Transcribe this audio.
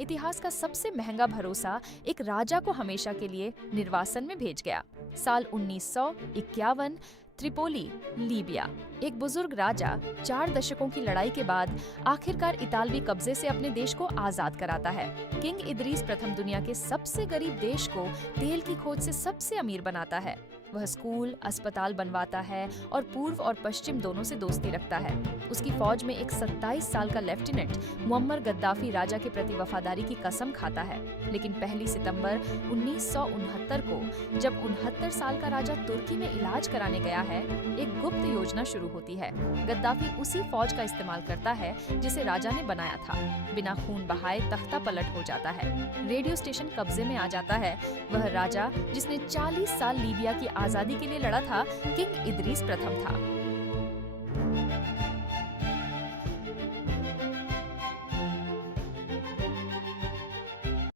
इतिहास का सबसे महंगा भरोसा एक राजा को हमेशा के लिए निर्वासन में भेज गया। साल 1951, त्रिपोली, लीबिया। एक बुजुर्ग राजा 4 दशकों की लड़ाई के बाद आखिरकार इतालवी कब्जे से अपने देश को आजाद कराता है। किंग इदरीस प्रथम दुनिया के सबसे गरीब देश को तेल की खोज से सबसे अमीर बनाता है। वह स्कूल, अस्पताल बनवाता है और पूर्व और पश्चिम दोनों से दोस्ती रखता है। उसकी फौज में एक 27 साल का लेफ्टिनेंट मुअम्मर गद्दाफी राजा के प्रति वफादारी की कसम खाता है। लेकिन 1 सितंबर 1969 को जब 69 साल का राजा तुर्की में इलाज कराने गया है, एक गुप्त योजना शुरू होती है। गद्दाफी उसी फौज का इस्तेमाल करता है जिसे राजा ने बनाया था। बिना खून बहाए तख्ता पलट हो जाता है। रेडियो स्टेशन कब्जे में आ जाता है। वह राजा जिसने 40 साल लीबिया की आजादी के लिए लड़ा था, किंग इदरीस प्रथम था।